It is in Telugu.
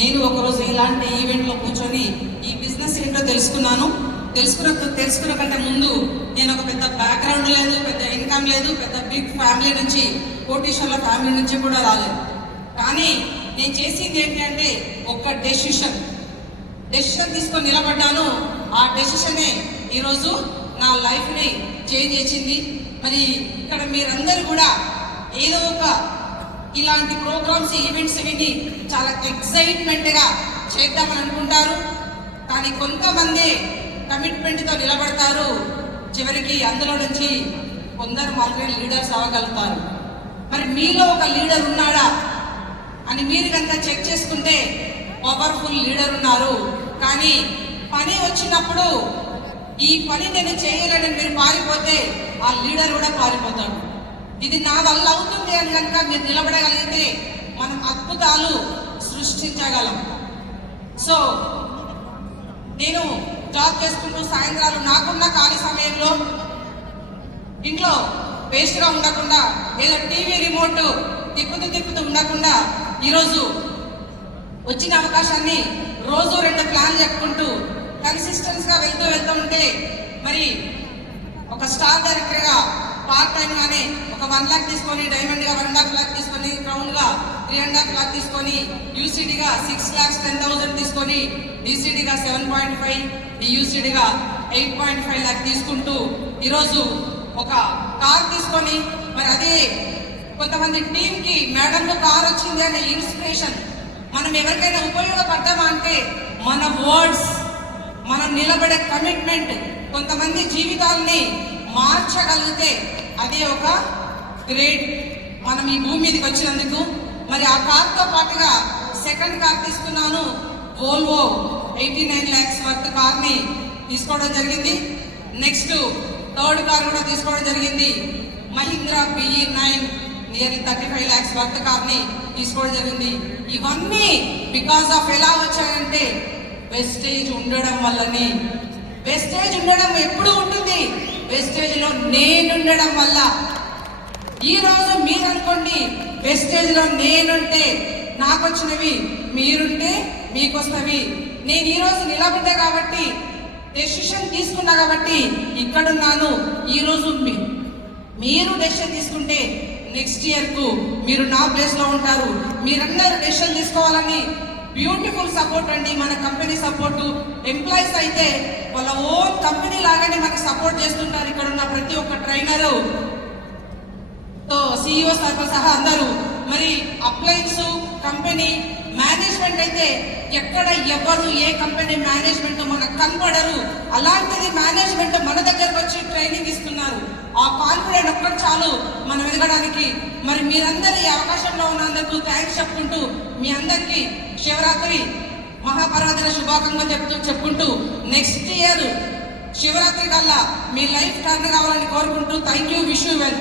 నేను ఒకరోజు ఇలాంటి ఈవెంట్లో కూర్చొని ఈ బిజినెస్ ఏంటో తెలుసుకున్న కంటే ముందు నేను ఒక పెద్ద బ్యాక్గ్రౌండ్ లేదు, పెద్ద ఇన్కమ్ లేదు, పెద్ద బిగ్ ఫ్యామిలీ నుంచి, కోటీశ్వర్ల ఫ్యామిలీ నుంచి కూడా రాలేదు. కానీ నేను చేసింది ఏంటంటే ఒక డెసిషన్ తీసుకొని నిలబడ్డాను. ఆ డెసిషనే ఈరోజు నా లైఫ్ని చేంజ్ చేసింది. మరి ఇక్కడ మీరందరూ కూడా ఏదో ఒక ఇలాంటి ప్రోగ్రామ్స్, ఈవెంట్స్ విని చాలా ఎక్సైట్మెంట్గా చేద్దామని అనుకుంటారు. కానీ కొంతమంది కమిట్మెంట్తో నిలబడతారు. చివరికి అందులో నుంచి కొందరు మాత్రమే లీడర్స్ అవ్వగలుగుతారు. మరి మీలో ఒక లీడర్ ఉన్నాడా అని మీరు కనుక చెక్ చేసుకుంటే పవర్ఫుల్ లీడర్ ఉన్నారు. కానీ పని వచ్చినప్పుడు ఈ పని నేను చేయలేనని మీరు పారిపోతే ఆ లీడర్ కూడా పారిపోతాడు. ఇది నా వల్ల అవుతుంది అని కనుక మీరు నిలబడగలిగితే మనం అద్భుతాలు సృష్టించగలం. సో నేను జాబ్ చేసుకుంటూ సాయంత్రాలు నాకున్న ఖాళీ సమయంలో ఇంట్లో వేస్ట్గా ఉండకుండా, ఏదో టీవీ రిమోట్ తిప్పుతూ ఉండకుండా ఈరోజు వచ్చిన అవకాశాన్ని రోజు 2 ప్లాన్ చెప్పుకుంటూ కన్సిస్టెన్స్గా వెళ్తూ ఉంటే మరి ఒక స్టార్ డైరెక్టర్గా పార్ట్ టైం గానే ఒక 1 లాక్ తీసుకొని, డైమండ్గా 1.5 లాక్ తీసుకొని, క్రౌన్గా 3.5 లాక్ తీసుకొని, యూసీడీగా 6,10,000 తీసుకొని, డీసీడీగా 7.5, డియూసీడీగా 8.5 లాక్ తీసుకుంటూ ఈరోజు ఒక కార్ తీసుకొని, మరి అదే కొంతమంది టీంకి మేడంలో కార్ వచ్చింది అనే ఇన్స్పిరేషన్ మనం ఎవరికైనా ఉపయోగపడతామా అంటే మన వర్డ్స్, మనం నిలబడే కమిట్మెంట్ కొంతమంది జీవితాలని మార్చగలిగితే అదే ఒక గ్రేట్. మనం ఈ భూమి మీదకి వచ్చినందుకు మరి ఆ కార్తో పాటుగా సెకండ్ కార్ తీసుకున్నాను. వోల్వో 89 lakhs వర్త్ కార్ని తీసుకోవడం జరిగింది. నెక్స్ట్ థర్డ్ కార్ కూడా తీసుకోవడం జరిగింది. Mahindra BE9 near 35 lakhs worth కార్ని తీసుకోవడం జరిగింది. ఇవన్నీ బికాస్ ఆఫ్ ఎలా వచ్చాయంటే వెస్టేజ్ ఉండడం వల్లనే. వెస్టేజ్ ఉండడం ఎప్పుడు ఉంటుంది? వెస్టేజ్లో నేనుండడం వల్ల. ఈరోజు మీరు అనుకోండి, వెస్టేజ్లో నేనుంటే నాకు వచ్చినవి, మీరుంటే మీకు వస్తున్నవి. నేను ఈరోజు నిలబడ్డా కాబట్టి, డెసిషన్ తీసుకున్నా కాబట్టి ఇక్కడున్నాను. ఈరోజు మీరు డెసిషన్ తీసుకుంటే నెక్స్ట్ ఇయర్కు మీరు నా ప్లేస్లో ఉంటారు. మీరందరూ డెసిషన్ తీసుకోవాలని బ్యూటిఫుల్ సపోర్ట్ అండి. మన కంపెనీ సపోర్టు, ఎంప్లాయీస్ అయితే వాళ్ళ ఓన్ కంపెనీ లాగానే మనకు సపోర్ట్ చేస్తుంటారు. ఇక్కడ ఉన్న ప్రతి ఒక్క ట్రైనరు, CEO సార్తో సహా అందరూ. మరి అప్లయన్స్ కంపెనీ మేనేజ్మెంట్ అయితే ఎక్కడ ఎవరు ఏ కంపెనీ మేనేజ్మెంట్ మనకు కనపడరు. అలాంటిది మేనేజ్మెంట్ మన దగ్గరకు వచ్చి ట్రైనింగ్ ఇస్తున్నారు. ఆ కాన్ఫిడెంట్ ఒక్కటి చాలు మనం ఎదగడానికి. మరి మీరందరూ ఈ అవకాశంలో ఉన్నందుకు థ్యాంక్స్ చెప్పుకుంటూ, మీ అందరికీ శివరాత్రి మహాపర్వదిన శుభాకాంక్షలు చెప్పుకుంటూ నెక్స్ట్ ఇయర్ శివరాత్రి కల్లా మీ లైఫ్ టర్న్ కావాలని కోరుకుంటూ thank you. Wish you well.